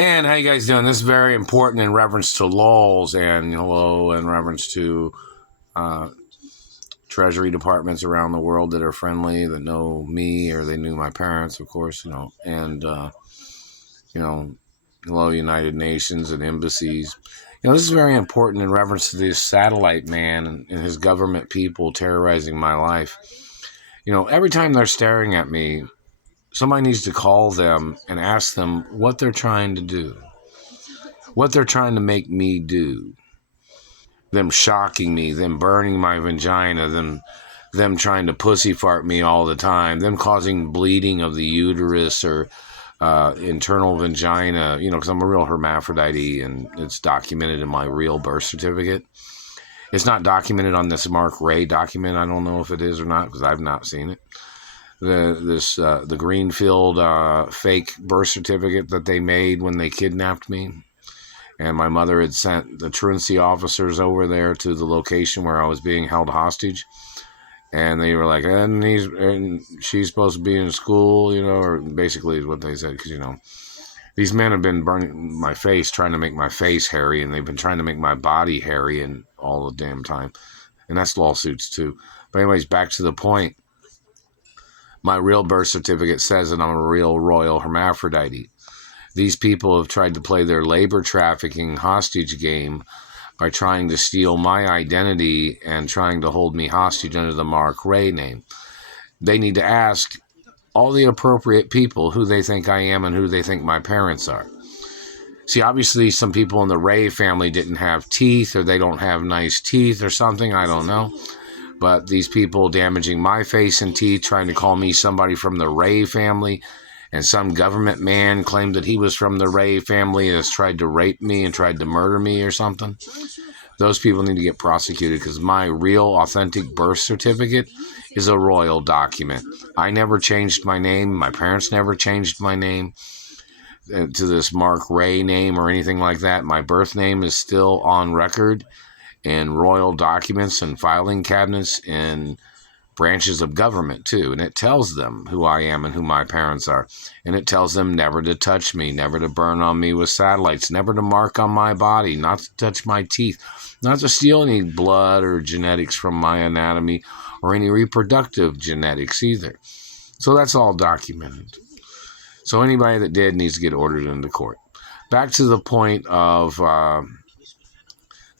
And how you guys doing? This is very important in reference to laws and hello in reference to uh, treasury departments around the world that are friendly, that know me or they knew my parents, of course, and you know, hello United Nations and embassies. This is very important in reference to this satellite man and his government people terrorizing my life. Every time they're staring at me, somebody needs to call them and ask them what they're trying to do, what they're trying to make me do. Them shocking me, them burning my vagina, them trying to pussy fart me all the time, them causing bleeding of the uterus or internal vagina, because I'm a real hermaphrodite and it's documented in my real birth certificate. It's not documented on this Mark Ray document. I don't know if it is or not because I've not seen it. The Greenfield fake birth certificate that they made when they kidnapped me. And my mother had sent the truancy officers over there to the location where I was being held hostage. And they were like, and she's supposed to be in school, or basically is what they said. Because, these men have been burning my face, trying to make my face hairy. And they've been trying to make my body hairy and all the damn time. And that's lawsuits too. But anyways, back to the point. My real birth certificate says that I'm a real royal hermaphrodite. These people have tried to play their labor trafficking hostage game by trying to steal my identity and trying to hold me hostage under the Mark Ray name. They need to ask all the appropriate people who they think I am and who they think my parents are. See, obviously some people in the Ray family didn't have teeth, or they don't have nice teeth or something, I don't know. But these people damaging my face and teeth, trying to call me somebody from the Ray family, and some government man claimed that he was from the Ray family and has tried to rape me and tried to murder me or something. Those people need to get prosecuted because my real authentic birth certificate is a royal document. I never changed my name. My parents never changed my name to this Mark Ray name or anything like that. My birth name is still on record in royal documents and filing cabinets and branches of government too, and it tells them who I am and who my parents are, and it tells them never to touch me, never to burn on me with satellites, never to mark on my body, not to touch my teeth, not to steal any blood or genetics from my anatomy or any reproductive genetics either. So that's all documented. So anybody that did needs to get ordered into court. Back to the point of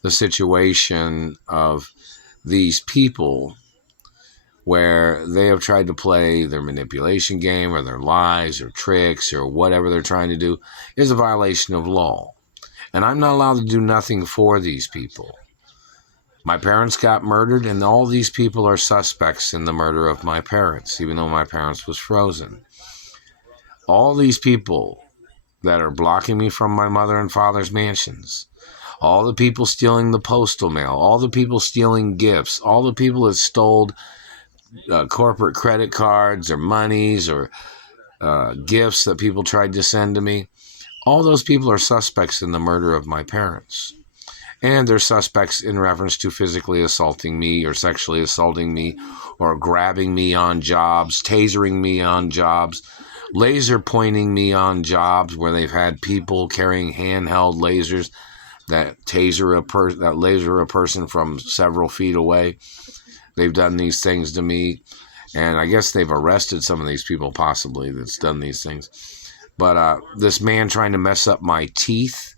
the situation of these people where they have tried to play their manipulation game or their lies or tricks or whatever they're trying to do is a violation of law. And I'm not allowed to do nothing for these people. My parents got murdered, and all these people are suspects in the murder of my parents, even though my parents was frozen. All these people that are blocking me from my mother and father's mansions, all the people stealing the postal mail, all the people stealing gifts, all the people that stole corporate credit cards or monies or gifts that people tried to send to me. All those people are suspects in the murder of my parents. And they're suspects in reference to physically assaulting me or sexually assaulting me or grabbing me on jobs, tasering me on jobs, laser pointing me on jobs where they've had people carrying handheld lasers that laser a person from several feet away. They've done these things to me, and I guess they've arrested some of these people possibly that's done these things. But this man trying to mess up my teeth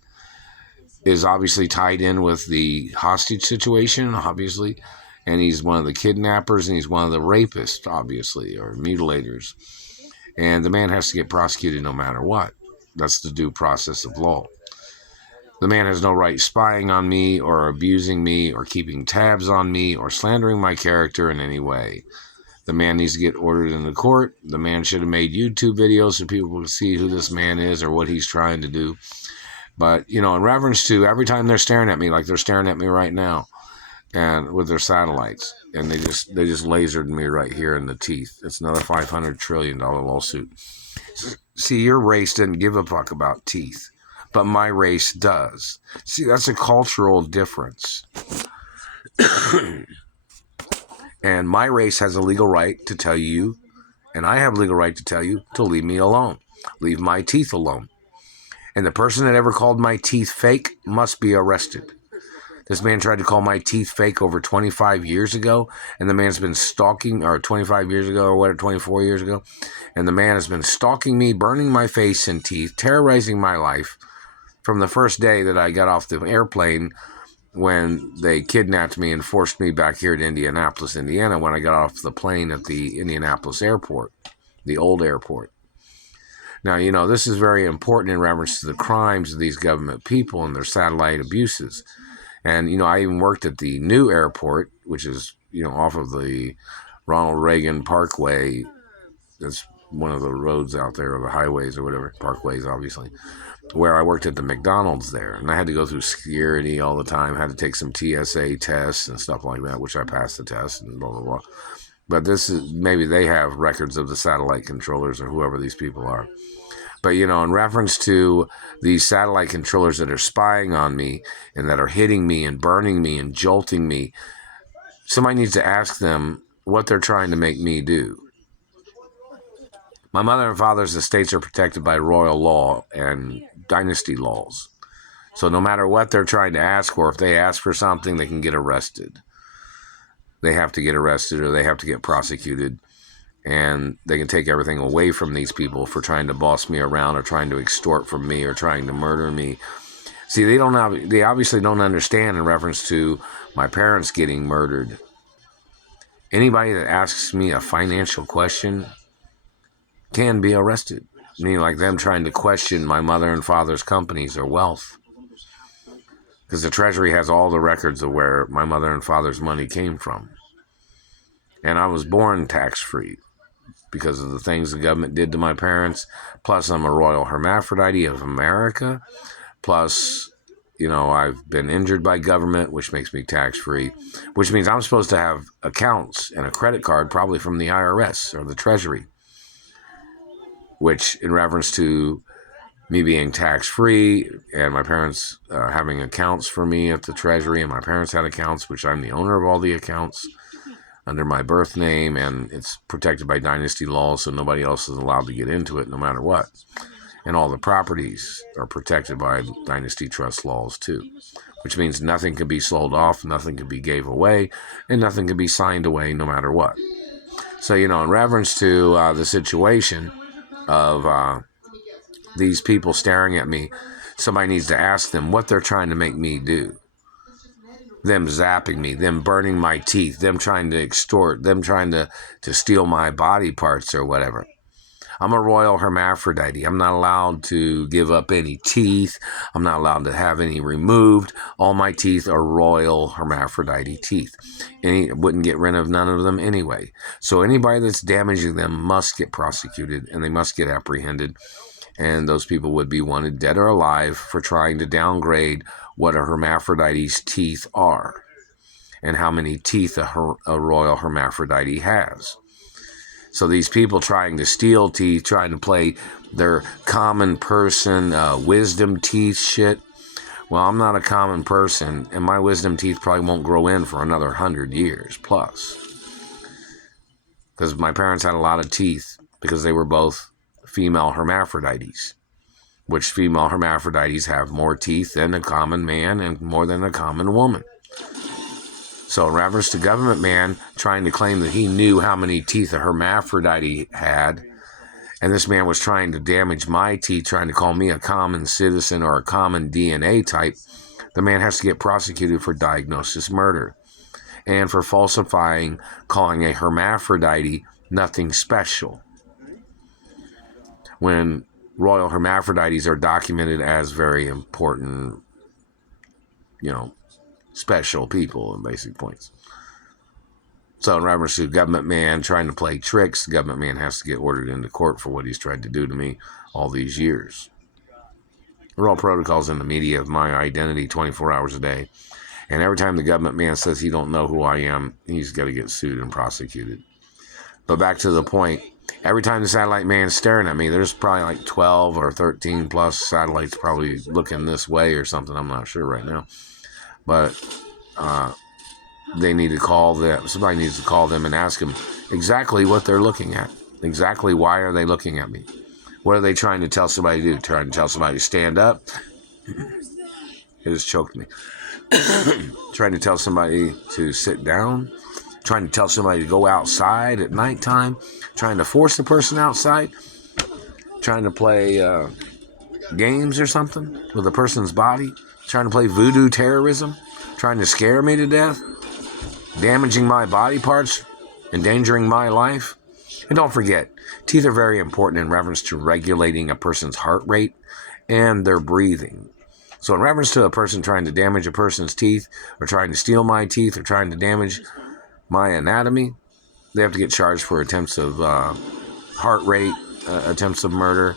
is obviously tied in with the hostage situation, obviously, and he's one of the kidnappers, and he's one of the rapists, obviously, or mutilators. And the man has to get prosecuted no matter what. That's the due process of law. The man has no right spying on me or abusing me or keeping tabs on me or slandering my character in any way. The man needs to get ordered into court. The man should have made YouTube videos so people can see who this man is or what he's trying to do. But, in reference to every time they're staring at me, like they're staring at me right now, and with their satellites, and they just lasered me right here in the teeth. It's another $500 trillion lawsuit. See, your race didn't give a fuck about teeth, but my race does. See, that's a cultural difference. And my race has a legal right to tell you, and I have a legal right to tell you, to leave me alone. Leave my teeth alone. And the person that ever called my teeth fake must be arrested. This man tried to call my teeth fake over 25 years ago, and the man's been stalking, or 25 years ago, or whatever, 24 years ago, and the man has been stalking me, burning my face and teeth, terrorizing my life from the first day that I got off the airplane when they kidnapped me and forced me back here to Indianapolis, Indiana, when I got off the plane at the Indianapolis airport, the old airport. Now, this is very important in reference to the crimes of these government people and their satellite abuses. And, I even worked at the new airport, which is, off of the Ronald Reagan Parkway. That's one of the roads out there, or the highways or whatever, parkways, obviously, where I worked at the McDonald's there. And I had to go through security all the time, had to take some TSA tests and stuff like that, which I passed the test and blah, blah, blah. But maybe they have records of the satellite controllers or whoever these people are. But, in reference to these satellite controllers that are spying on me and that are hitting me and burning me and jolting me, somebody needs to ask them what they're trying to make me do. My mother and father's estates are protected by royal law and dynasty laws. So no matter what they're trying to ask for, if they ask for something, they can get arrested. They have to get arrested or they have to get prosecuted. And they can take everything away from these people for trying to boss me around or trying to extort from me or trying to murder me. See, they obviously don't understand in reference to my parents getting murdered. Anybody that asks me a financial question can be arrested. Meaning like them trying to question my mother and father's companies or wealth. Because the Treasury has all the records of where my mother and father's money came from. And I was born tax-free because of the things the government did to my parents. Plus, I'm a royal hermaphrodite of America. Plus, I've been injured by government, which makes me tax-free, which means I'm supposed to have accounts and a credit card, probably from the IRS or the Treasury, which in reference to me being tax-free and my parents having accounts for me at the Treasury, and my parents had accounts, which I'm the owner of all the accounts, under my birth name, and it's protected by dynasty laws, so nobody else is allowed to get into it no matter what. And all the properties are protected by dynasty trust laws too, which means nothing can be sold off, nothing can be gave away, and nothing can be signed away no matter what. So, in reference to the situation of these people staring at me, somebody needs to ask them what they're trying to make me do. Them zapping me, them burning my teeth, them trying to extort, them trying to steal my body parts or whatever. I'm a royal hermaphrodite. I'm not allowed to give up any teeth. I'm not allowed to have any removed. All my teeth are royal hermaphrodite teeth. Wouldn't get rid of none of them anyway. So anybody that's damaging them must get prosecuted and they must get apprehended. And those people would be wanted dead or alive for trying to downgrade what a hermaphrodite's teeth are and how many teeth a royal hermaphrodite has. So these people trying to steal teeth, trying to play their common person wisdom teeth shit. Well, I'm not a common person, and my wisdom teeth probably won't grow in for another 100 years plus. Because my parents had a lot of teeth because they were both female hermaphrodites, which female hermaphrodites have more teeth than a common man and more than a common woman. So in reference to government man trying to claim that he knew how many teeth a hermaphrodite had, and this man was trying to damage my teeth, trying to call me a common citizen or a common DNA type, the man has to get prosecuted for diagnosis murder and for falsifying, calling a hermaphrodite nothing special, when royal hermaphrodites are documented as very important, special people in basic points. So in reference to government man trying to play tricks, the government man has to get ordered into court for what he's tried to do to me all these years. There are all protocols in the media of my identity 24 hours a day. And every time the government man says he don't know who I am, he's got to get sued and prosecuted. But back to the point, every time the satellite man's staring at me, there's probably like 12 or 13 plus satellites probably looking this way or something. I'm not sure right now. But they need to call them. Somebody needs to call them and ask them exactly what they're looking at. Exactly why are they looking at me? What are they trying to tell somebody to do? Trying to tell somebody to stand up? It just choked me. Trying to tell somebody to sit down? Trying to tell somebody to go outside at nighttime? Trying to force the person outside? Trying to play games or something with a person's body? Trying to play voodoo terrorism? Trying to scare me to death? Damaging my body parts? Endangering my life? And don't forget, teeth are very important in reference to regulating a person's heart rate and their breathing. So in reference to a person trying to damage a person's teeth, or trying to steal my teeth, or trying to damage my anatomy, they have to get charged for attempts of heart rate, attempts of murder,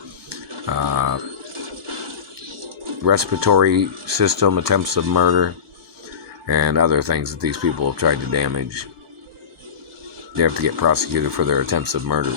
respiratory system attempts of murder, and other things that these people have tried to damage. They have to get prosecuted for their attempts of murder.